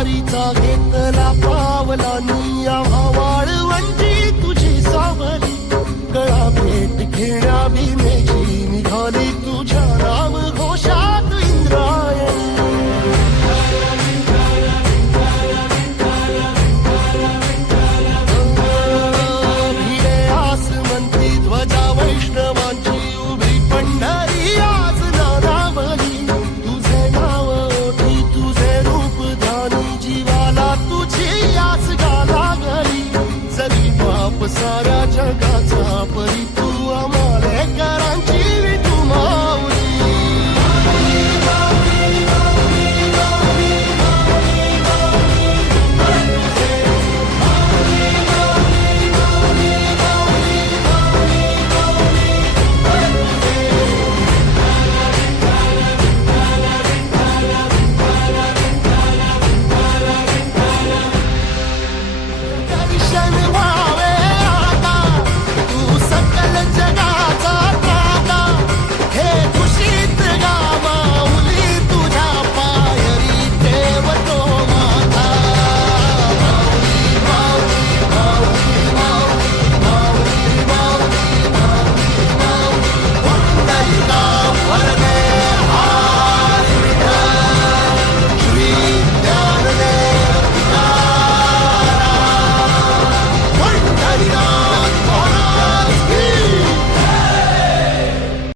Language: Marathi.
वारीचा घेतला पावलांनी आम्हा वाळवंटी तुझी सावली गळा भेट घेण्या भीमेची निघाली तुझ्या नाम घोषात इंद्रायणी भिडे आसमंती ध्वजा वैष्णवांची उभी पंढरी आज नानावली तुझे नाव ओठी तुझे रूप ध्यानी जीवाला तुझी आस गा लागली जरी बाप साऱ्या जगाचा